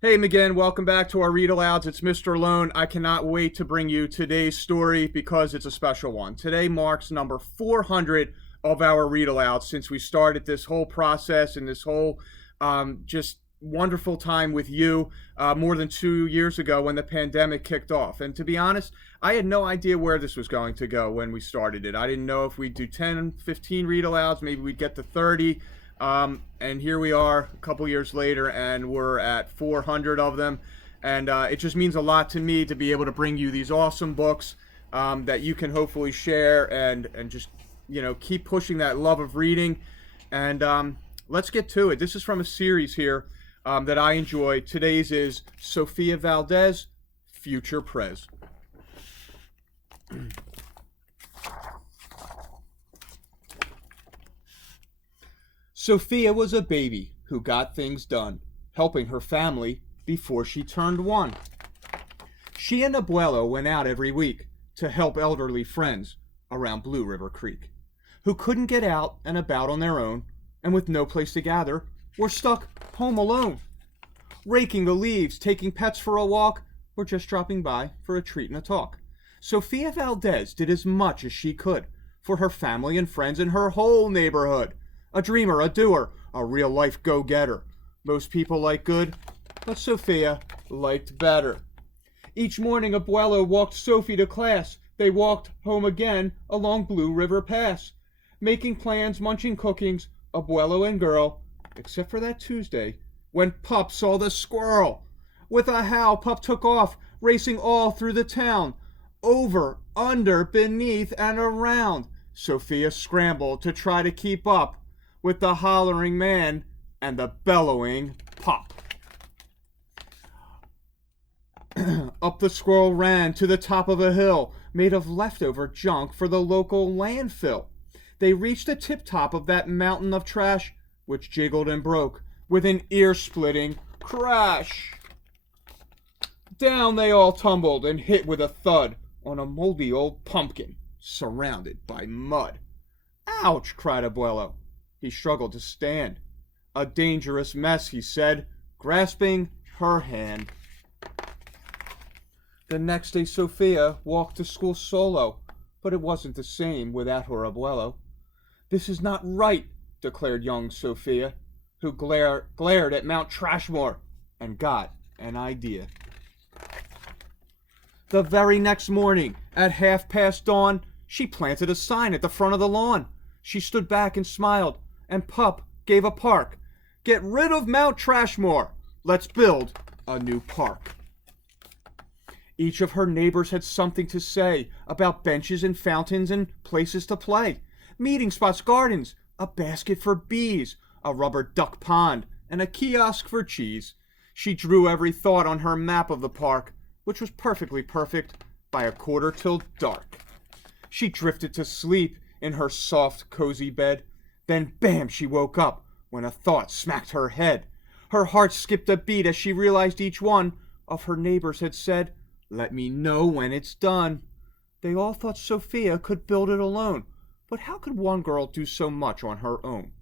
Hey, again, welcome back to our read alouds. It's Mr. Lohn. I cannot wait to bring you today's story because it's a special one. Today marks number 400 of our read alouds since we started this whole process and this whole just wonderful time with you more than 2 years ago when the pandemic kicked off. And to be honest, I had no idea where this was going to go when we started it. I didn't know if we'd do 10, 15 read alouds, maybe we'd get to 30. And here we are a couple years later, and we're at 400 of them. And it just means a lot to me to be able to bring you these awesome books that you can hopefully share and just, keep pushing that love of reading. And let's get to it. This is from a series here that I enjoy. Today's is Sophia Valdez, Future Prez. Sophia was a baby who got things done, helping her family before she turned one. She and Abuelo went out every week to help elderly friends around Blue River Creek, who couldn't get out and about on their own, and with no place to gather, were stuck home alone. Raking the leaves, taking pets for a walk, or just dropping by for a treat and a talk. Sophia Valdez did as much as she could for her family and friends in her whole neighborhood. A dreamer, a doer, a real-life go-getter. Most people like good, but Sophia liked better. Each morning, Abuelo walked Sophie to class. They walked home again along Blue River Pass, making plans, munching cookings, Abuelo and girl, except for that Tuesday, when Pup saw the squirrel. With a howl, Pup took off, racing all through the town, over, under, beneath, and around. Sophia scrambled to try to keep up with the hollering man and the bellowing Pup. Up the squirrel ran to the top of a hill made of leftover junk for the local landfill. They reached the tip-top of that mountain of trash, which jiggled and broke with an ear-splitting crash. Down they all tumbled and hit with a thud on a moldy old pumpkin surrounded by mud. "Ouch!" cried Abuelo. He struggled to stand. "A dangerous mess," he said, grasping her hand. The next day Sophia walked to school solo, but it wasn't the same without her Abuelo. "This is not right," declared young Sophia, who glared at Mount Trashmore and got an idea. The very next morning, at dawn, she planted a sign at the front of the lawn. She stood back and smiled, and Pup gave a park. "Get rid of Mount Trashmore. Let's build a new park." Each of her neighbors had something to say about benches and fountains and places to play. Meeting spots, gardens, a basket for bees, a rubber duck pond, and a kiosk for cheese. She drew every thought on her map of the park, which was perfectly perfect by a quarter till dark. She drifted to sleep in her soft, cozy bed. Then, bam, she woke up when a thought smacked her head. Her heart skipped a beat as she realized each one of her neighbors had said, "Let me know when it's done." They all thought Sophia could build it alone, but how could one girl do so much on her own?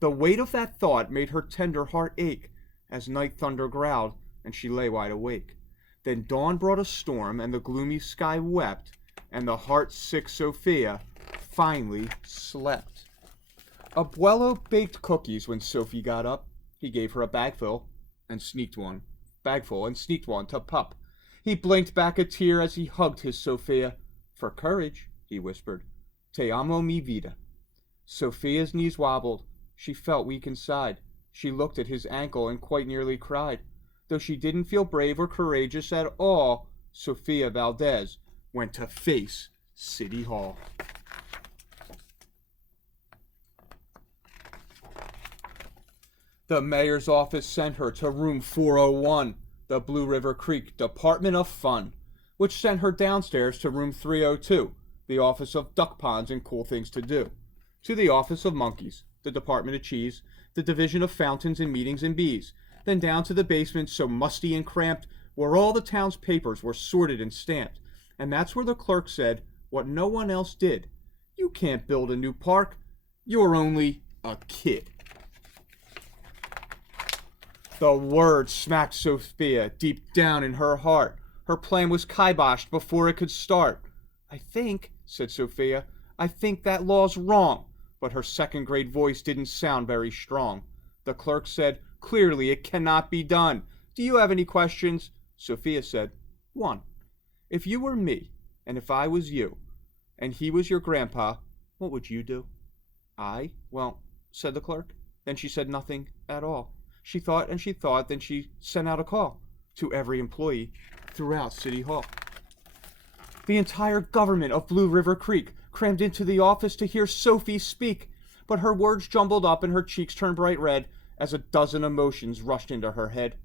The weight of that thought made her tender heart ache as night thunder growled and she lay wide awake. Then dawn brought a storm and the gloomy sky wept, and the heart-sick Sophia finally slept. Abuelo baked cookies when Sophie got up. He gave her a bagful and sneaked one to Pup. He blinked back a tear as he hugged his Sophia. "For courage," he whispered. "Te amo mi vida." Sophia's knees wobbled. She felt weak inside. She looked at his ankle and quite nearly cried. Though she didn't feel brave or courageous at all, Sophia Valdez went to face City Hall. The mayor's office sent her to room 401, the Blue River Creek Department of Fun, which sent her downstairs to room 302, the office of duck ponds and cool things to do, to the office of monkeys, the Department of Cheese, the division of fountains and meetings and bees, then down to the basement so musty and cramped, where all the town's papers were sorted and stamped, and that's where the clerk said what no one else did. "You can't build a new park. You're only a kid." The word smacked Sophia deep down in her heart. Her plan was kiboshed before it could start. "I think," said Sophia, "I think that law's wrong." But her second-grade voice didn't sound very strong. The clerk said, "Clearly it cannot be done. Do you have any questions?" Sophia said, "One. If you were me, and if I was you, and he was your grandpa, what would you do?" "I? Well," said the clerk. Then she said nothing at all. She thought and she thought, then she sent out a call to every employee throughout City Hall. The entire government of Blue River Creek crammed into the office to hear Sophie speak, but her words jumbled up and her cheeks turned bright red as a dozen emotions rushed into her head.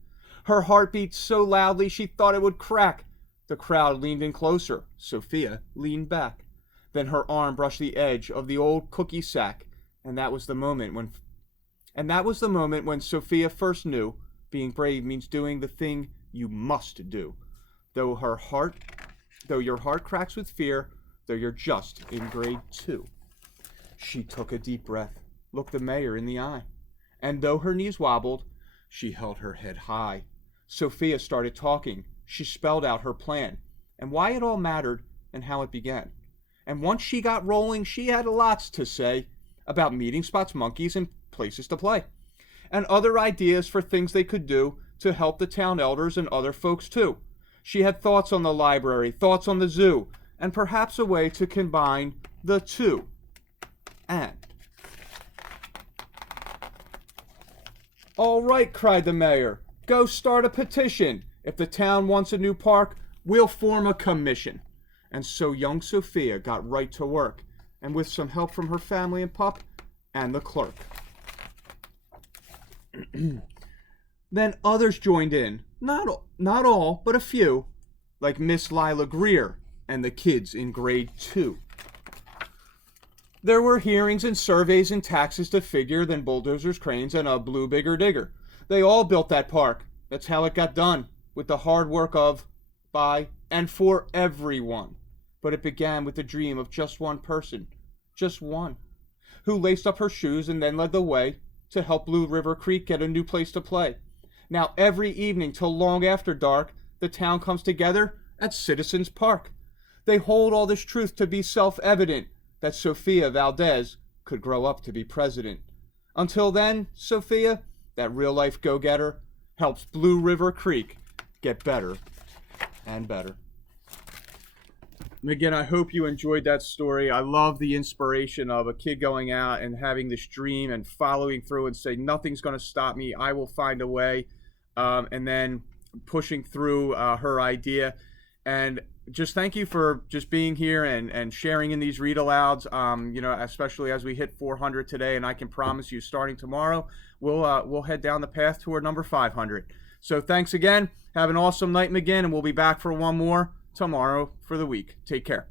Her heart beat so loudly she thought it would crack. The crowd leaned in closer. Sophia leaned back. Then her arm brushed the edge of the old cookie sack, and that was the moment when Sophia first knew being brave means doing the thing you must do. Though your heart cracks with fear, though you're just in grade 2. She took a deep breath, looked the mayor in the eye, and though her knees wobbled, she held her head high. Sophia started talking. She spelled out her plan, and why it all mattered, and how it began. And once she got rolling, she had lots to say about meeting spots, monkeys, and places to play, and other ideas for things they could do to help the town elders and other folks too. She had thoughts on the library, thoughts on the zoo, and perhaps a way to combine the two. And "All right," cried the mayor, "go start a petition. If the town wants a new park, we'll form a commission." And so young Sophia got right to work, and with some help from her family and pup and the clerk. Then others joined in, not all, but a few, like Miss Lila Greer and the kids in grade 2. There were hearings and surveys and taxes to figure, then bulldozers, cranes, and a blue bigger digger. They all built that park. That's how it got done, with the hard work of, by, and for everyone. But it began with the dream of just one person, just one, who laced up her shoes and then led the way to help Blue River Creek get a new place to play. Now every evening till long after dark, the town comes together at Citizens Park. They hold all this truth to be self-evident, that Sophia Valdez could grow up to be president. Until then, Sophia, that real-life go-getter, helps Blue River Creek get better and better. And again, I hope you enjoyed that story. I love the inspiration of a kid going out and having this dream and following through and say, nothing's going to stop me. I will find a way. And then pushing through her idea. And just thank you for just being here and sharing in these read-alouds, especially as we hit 400 today. And I can promise you, starting tomorrow, we'll head down the path toward number 500. So thanks again. Have an awesome night, McGinn, and we'll be back for one more tomorrow for the week. Take care.